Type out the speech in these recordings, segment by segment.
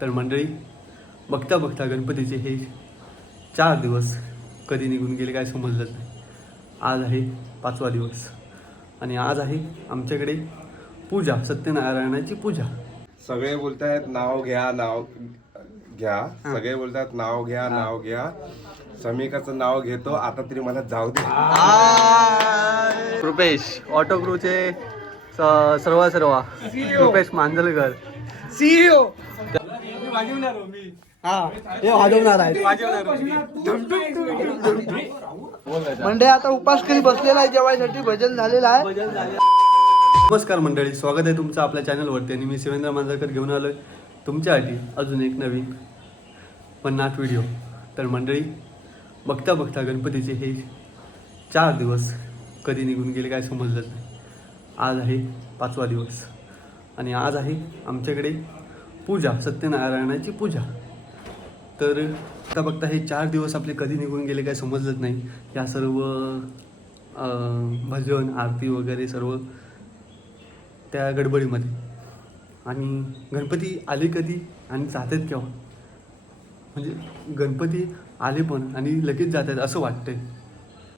तर मंडळी बघता बघता गणपतीचे हे चार दिवस कधी निघून गेले काय समजलंच नाही. आज आहे पाचवा दिवस आणि आज आहे आमच्याकडे पूजा सत्यनारायणाची पूजा. सगळे बोलतायत नाव घ्या नाव घ्या. सगळे बोलतात नाव घ्या नाव घ्या. समीकाचं नाव घेतो आता तरी मला जाऊ दे. रुपेश ऑटो क्रूचे स- सर्व सर्व. रुपेश मांजलकर. सीईओ. हा हे. वाजवणार आहे म्हणजे आता उपास करी बसलेला आहे? जेवायसाठी भजन झालेलं आहे. नमस्कार मंडळी स्वागत आहे तुमचं आपल्या चॅनलवरती आणि मी शिवेंद्र मांजरकर घेऊन आलोय तुमच्यासाठी अजून एक नवीन पन्नास व्हिडिओ तर मंडळी बघता बघता गणपतीचे हे चार दिवस कधी निघून गेले काय समजलंच नाही. आज आहे पाचवा दिवस. आणि आज आहे आमच्याकडे पूजा सत्यनारायणाची पूजा. तर आता बघता हे चार दिवस आपले कधी निघून गेले काय समजलंच नाही. या सर्व भजन आरती वगैरे सर्व त्या गडबडीमध्ये. आणि गणपती आले कधी आणि जातात केव्हा? म्हणजे गणपती आले पण आणि लगेच जातात असं वाटतंय.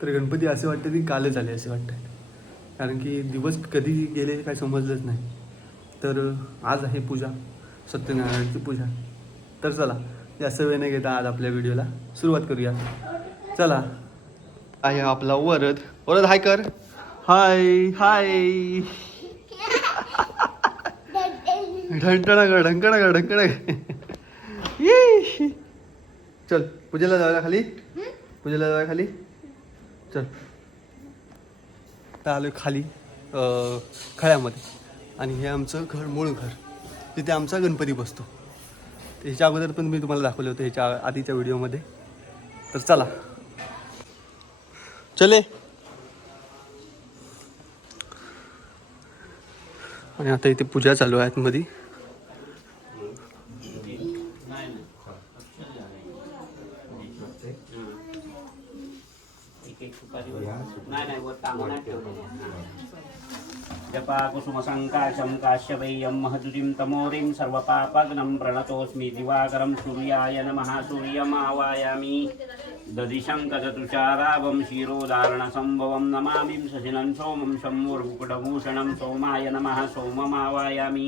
तर गणपती असे वाटतं की कालच आले असे वाटतंय. कारण की दिवस कधी गेले काय समजलंच नाही. तर आज आहे पूजा. सत्यनारायणाची पूजा. तर चला जास्त वेळ नाही घेता आज आपल्या व्हिडिओला सुरुवात करूया. चला. आहे आपला वरद. वरद हाय कर. हाय हाय ढंकणा कर ढंकणा कर ढंकणा. चल पूजेला जाऊया खाली. पूजेला जाऊया खाली. चल. आलोय खाली खळ्यामध्ये. आणि हे आमचं घर मूळ घर. तिथे आमचा गणपती बसतो. त्याच्या अगोदर पण मी तुम्हाला दाखवलं होतं ह्याच्या आधीच्या व्हिडिओमध्ये. तर चला. चले. आणि आता इथे पूजा चालू आहेत मधी नाही नाही वर महदुरिं तमोरिं सर्वपापग्नं प्रणतोऽस्मि दिवाकरं सूर्याय नमः सूर्यमावायामि। दधिशङ्कचतुषारावं क्षीरोदारणसम्भवं नमामिं शशिनं सोमं शम्भुर्मुकुटभूषणं सोमाय नमः सोममावायामि।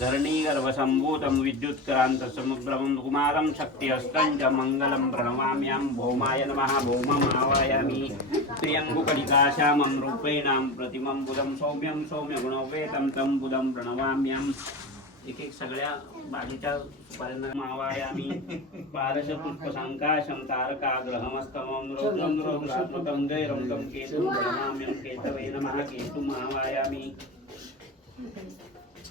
धरणीगर्भसम्भूतं विद्युत्क्रान्तसमुद्रवं कुमारं शक्तिहस्तं च मङ्गलं प्रणमाम्यं भौमाय नमः भौममावायामि। त्र्यङ्गुकलिकाश्यामं रूपेणां प्रतिमं बुधं सौम्यं सौम्यगुणोपेतं तं बुधं प्रणमाम्यम् एक एक सगळ्या बागेच्या सुपाऱ्यांना मावायामी पारश पुष्पसंकाशं तारकाग्रहमस्तमं रौद्रं रौद्रात्मकं जयरं केतुं प्रणमाम्यं केतवे नमः केतुं मावायामि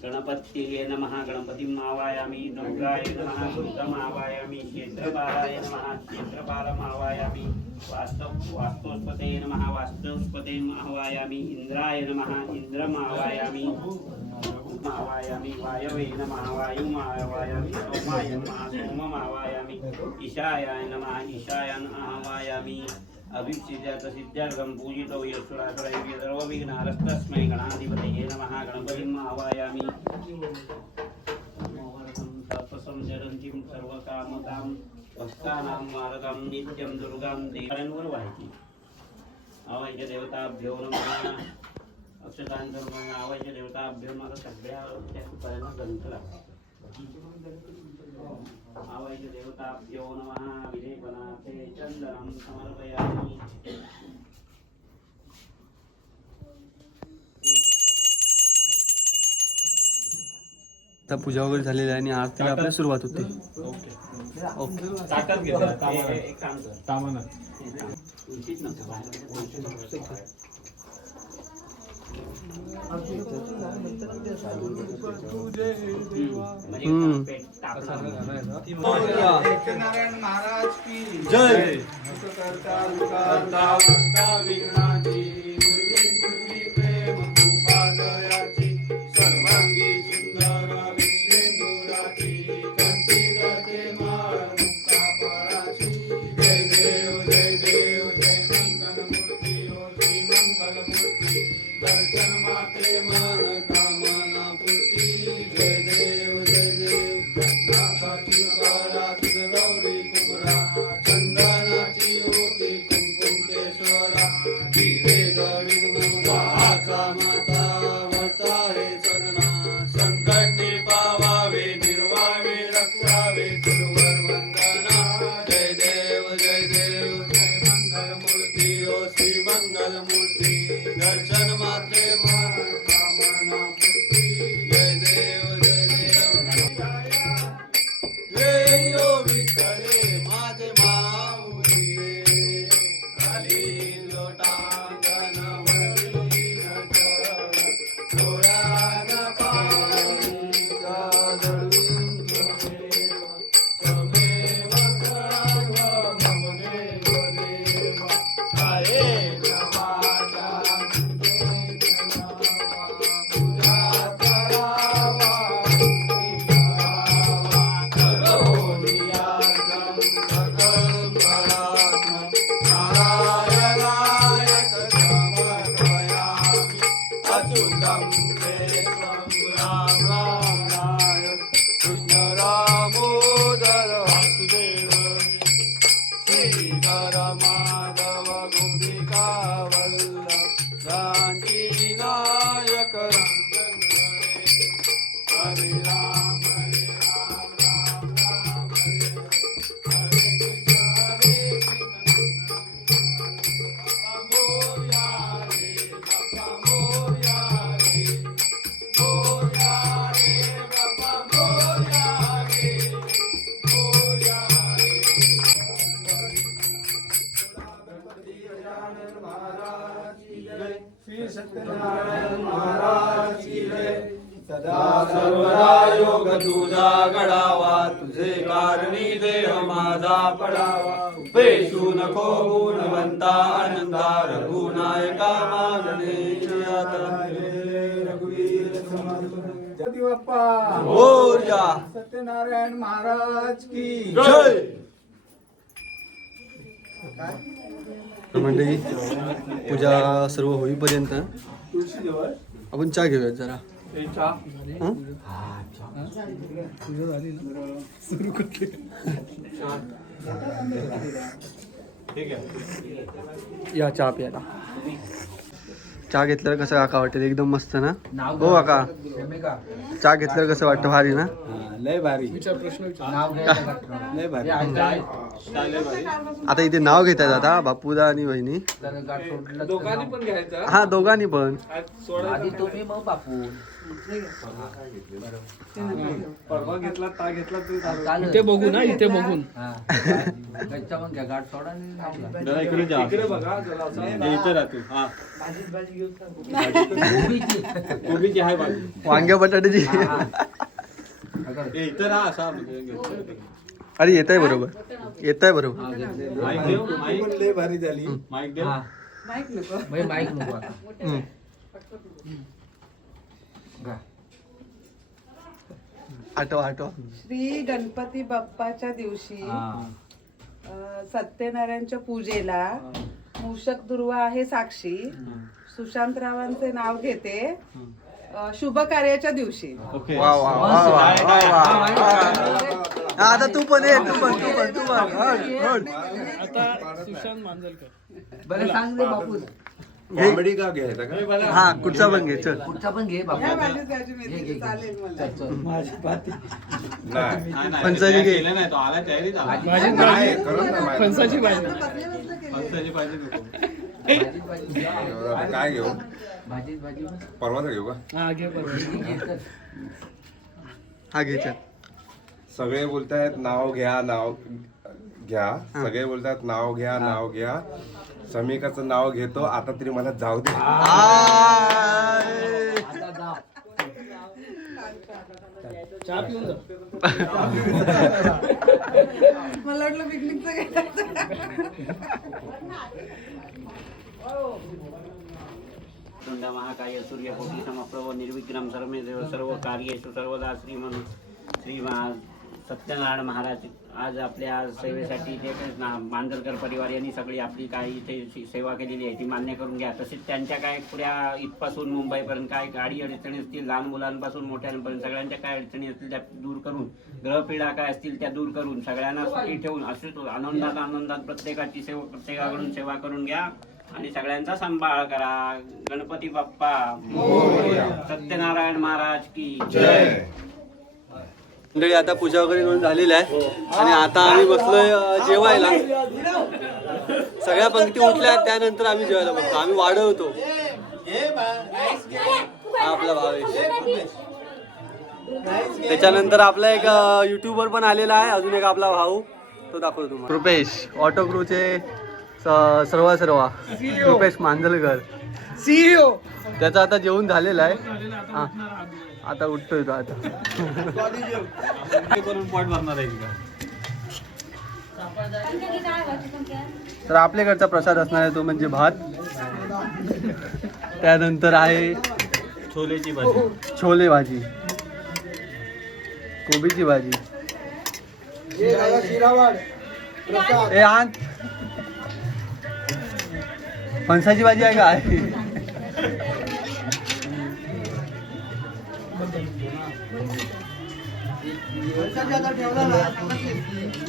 गणपत्ये नमः गणपतिं आवायामि दुर्गाय नमः दुर्गम् आवायामि क्षेत्रपालाय नमः क्षेत्रपालम् आवायामि वास्तव वास्तुस्पते नमः वास्तुस्पतिम् आवायामि इन्द्राय नमः इन्द्रम् आवायामि वायवे नमः वायुम् आवायामि सोमाय नमः सोमम् आवायामि ईशायाय नमः ईशायान् आवायामि अभिप्सिद्यार्थ सिद्ध्यार्थं पूजितो यशुरासुरैः गणाधिपतये नमः गणपतिम् आवायामि सर्वकामदां भक्तानां मारकां नित्यं दुर्गां देवांवर व्हायची आवायच्या देवताभ्यो नमः। अक्षतांधर्म आवायच्या देवताभ्यो मला सगळ्या त्या सुपाऱ्यांना ग्रंथ लागतात आवायच्या देवताभ्यो नमः विलेपनाथे चंदनं समर्पयामि आता पूजा वगैरे झालेली आहे आणि आरतीला आपल्या सुरुवात होते ओके ए- ए- एक काम कर उलटीच नको बाहेर. म्हणजे हम्म. पेट टाकलं. सत्यनारायण महाराज की जय सर्वांगी शिवमङ्गलमूर्ति दर्शनमा योग तुझा घडावा तुझे कारणी देह माझा पडावा। पेशू नको गुणवंता आनंदा। रघुनायका मागणे रघुवीर समर्थ बाप्पा मोरया। सत्यनारायण महाराज की जय। मंडळी पूजा सर्व होईपर्यंत आपण चहा घेऊयात जरा. या चहा प्यायला. चहा घेतल्यावर कसं काका वाटेल? एकदम मस्त ना? हो काका. चहा घेतल्यावर कसं वाटतं? भारी ना? लय भारी. लय भारी. आता इथे नाव घेतात आता बापूदा आणि बहिणी दोघांनी पण घ्यायचा. हा दोघांनी पण. परवा घेतला ता घेतला तू इथे बघू ना इथे बघून. इकडे बघा जरा असं. वांग्या बटाट्याची. अरे येत आहे बरोबर. येत आहे बरोबर. ती पण लय भारी झाली हं. आठवा आठवा. श्री गणपती बाप्पाच्या दिवशी अ, सत्यनारायणच्या पूजेला मूषक दुर्वा आहे साक्षी. सुशांत रावांचे नाव घेते. अ, शुभ कार्याच्या दिवशी वा वा वा वा वा वा. वा. आता तू पण ये तू पण तू पण तू पण. हट, हट. घे. कॉमेडी का घ्यायचा का? हा कुठचा पण घे चल. चालेल मला. नाही. पंचाजी घे. नाही खरंच नाही माहिती. आता काय घेऊ? परवाचा घेऊ का? हा घे चल. सगळे बोलतायत नाव घ्या नाव घ्या. सगळे बोलतायत नाव घ्या नाव घ्या. समीकाचं नाव घेतो. आता तरी मला जाऊ दे. मला वाटलं पिकनिकचं घ्यायचं धुंडा महाकाय सूर्यकोटी समप्रभ निर्विक्रम सर्वे सर्व कार्येषु सर्वदा श्रीमन श्री महा सत्यनारायण महाराज आज आपल्या सेवेसाठी ते ना- मांजरकर परिवार यांनी सगळी आपली काय इथे सेवा केलेली आहे ती मान्य करून घ्या. तसेच त्यांच्या काय पुढ्या इथपासून मुंबईपर्यंत काय गाडी अडचणी असतील लहान मुलांपासून मोठ्यांपर्यंत सगळ्यांच्या काय अडचणी असतील त्या दूर करून ग्रहपीडा काय असतील त्या दूर करून सगळ्यांना सुखी ठेवून असेच आनंदात आनंदात प्रत्येकाची सेवा प्रत्येकाकडून सेवा करून घ्या आणि सगळ्यांचा सांभाळ करा. गणपती बाप्पा सत्यनारायण महाराज की जय. मंडळी आता पूजा वगैरे करून झालेली आहे. आणि आता आम्ही बसलोय जेवायला. सगळ्या पंक्ती उठल्या त्यानंतर आम्ही जेवायला बसतो आम्ही वाढवतो आपला भावेश त्याच्यानंतर आपला एक युट्यूबर पण आलेला आहे. अजून एक आपला भाऊ तो दाखवतो तुम्हाला. रुपेश ऑटो क्रूचे सर्व सर्व. रुपेश मांजलकर. सीईओ त्याचं आता जेवण झालेलं आहे. हा. आता उठतोय तो आता. तर आपल्याकडचा प्रसाद असणार आहे तो म्हणजे भात. त्यानंतर आहे छोलेची भाजी. छोले भाजी. कोबीची भाजी. ए आण. फणसाची भाजी आहे काय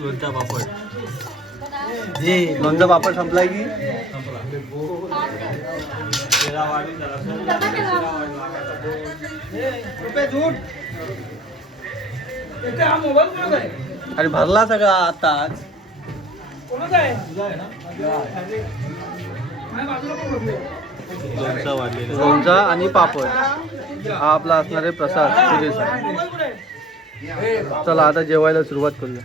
लोणचा पापड. लोणचा पापड संपलाय की? अरे भरला सगळा आताच लोणचा आणि पापड. हा आपला असणारे प्रसाद सुरेश. चला आता जेवायला सुरुवात करूया.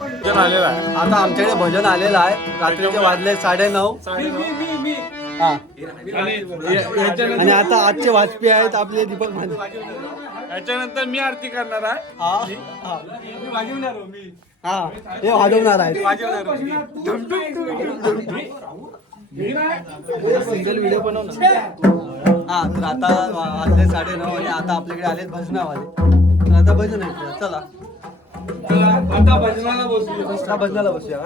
भजन आलेलं आहे. आता आमच्याकडे भजन आलेलं आहे. रात्रीचे वाजले साडे नऊ हा. आणि आता आजचे वाजपेयी आहेत आपले दीपक माने याच्यानंतर मी आरती करणार आहे. हा हा. मी वाजवणार हो वाजवणार हो मी. सिंगल व्हिडिओ बनव ना हा तर आता वाजले साडे नऊ आणि आता आपल्याकडे आलेत भजनावाले. तर आता भजन आहे चला. चला, आता भजनाला बसूया. भजनाला बसूया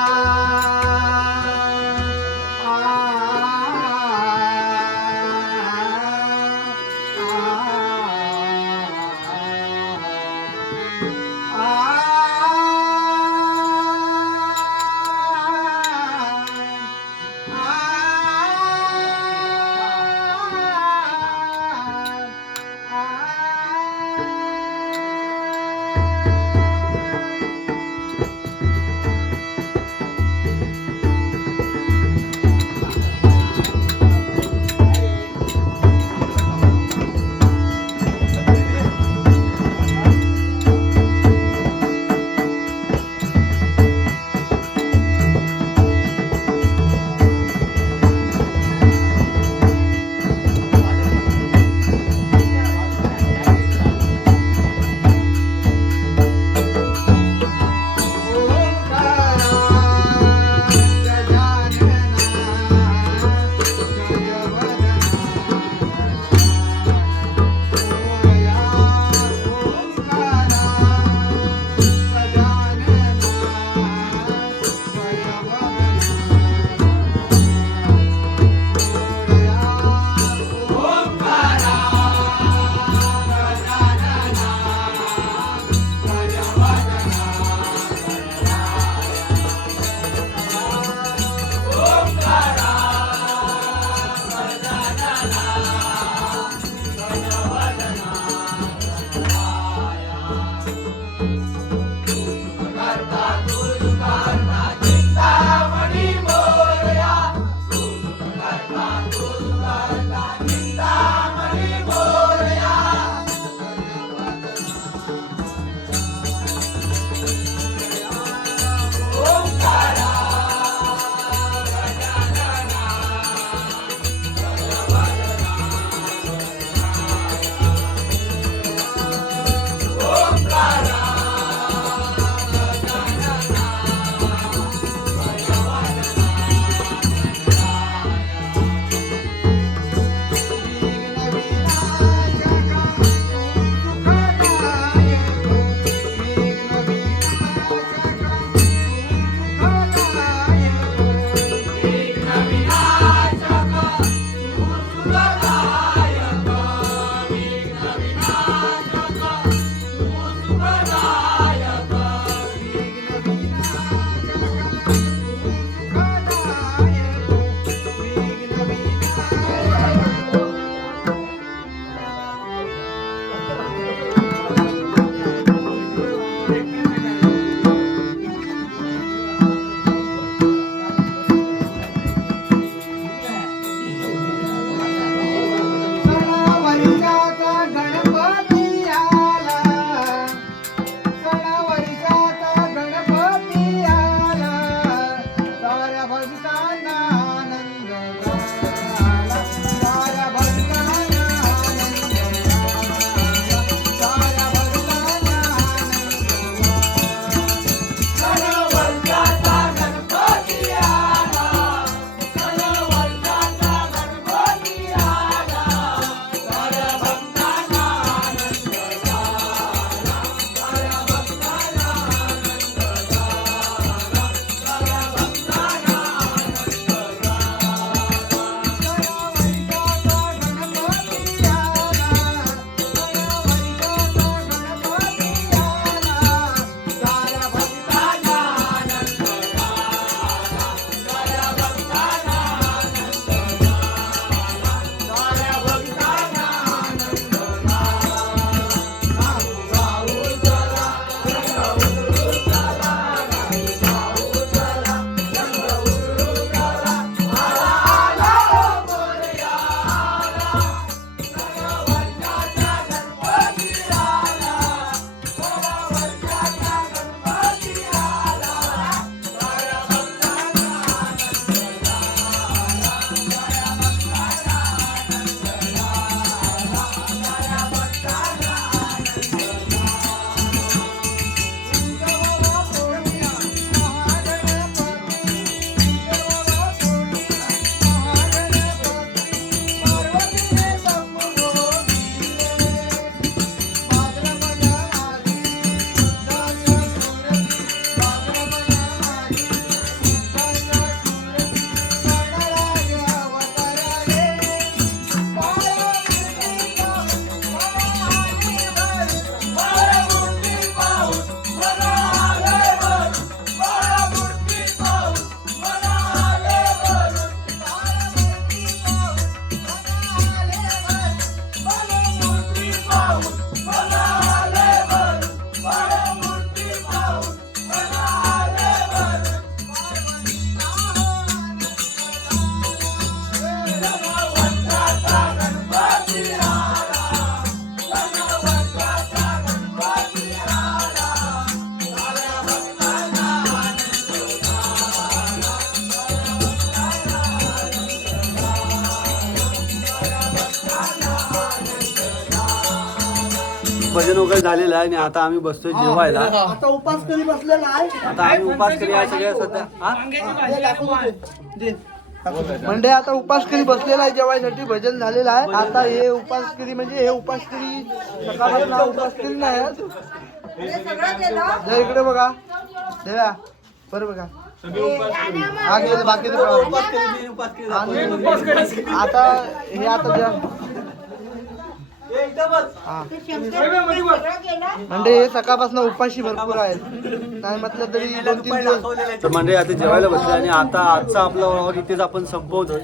Bye. आणि आता आम्ही बसतोय जेवायला. आता उपास कधी बसलेला आहे? आता आम्ही उपास करी आहे सगळ्या सध्या? हा. म्हणजे आता उपास करी बसलेला आहे? जेवायसाठी भजन झालेलं आहे. आता हे उपास करी म्हणजे हे उपास करी सकाळपासून उपास करी नाही. हे इकडे बघा. देव्या बरं बघा. हा गेले बाकीचे आता हे आता ज्या हा. म्हणजे हे सकाळपासून उपाशी भरपूर आहेत. नाही म्हटलं तरी दोन तीन दिवस तर म्हणजे आता जेवायला बसले आणि आता आजचा आपला व्लॉग इथेच आपण संपवतोय.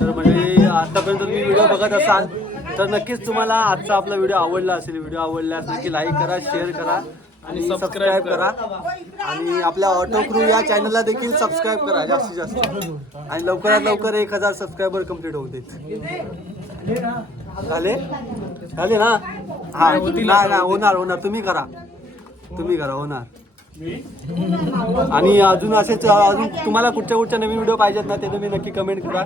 तर म्हणजे आतापर्यंत तुम्ही व्हिडिओ बघत असाल तर नक्कीच तुम्हाला आजचा आपला व्हिडिओ आवडला असेल. व्हिडिओ आवडला असेल की लाईक करा शेअर करा आणि सबस्क्राईब करा. आणि आपल्या ऑटो क्रू या चॅनलला देखील सबस्क्राईब करा जास्तीत जास्त. आणि लवकरात लवकर एक हजार सबस्क्रायबर कंप्लीट होऊ देत. झाले? झाले ना? हा नाही नाही होणार होणार. तुम्ही करा. तुम्ही करा होणार. आणि अजून असेच अजून तुम्हाला कुठच्या कुठच्या नवीन व्हिडिओ पाहिजेत ना ते तुम्ही नक्की कमेंट करा.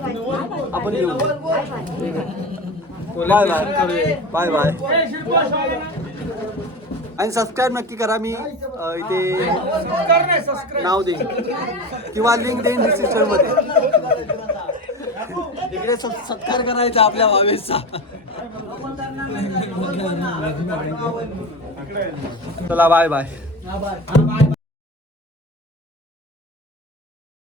आपण येऊ. बाय बाय बाय बाय आणि सबस्क्राईब नक्की करा. मी इथे नाव देईन. किंवा लिंक देईन डिस्क्रिप्शनमध्ये. इकडे सत्कार करायचा आपल्या भावेशचा चला बाय बाय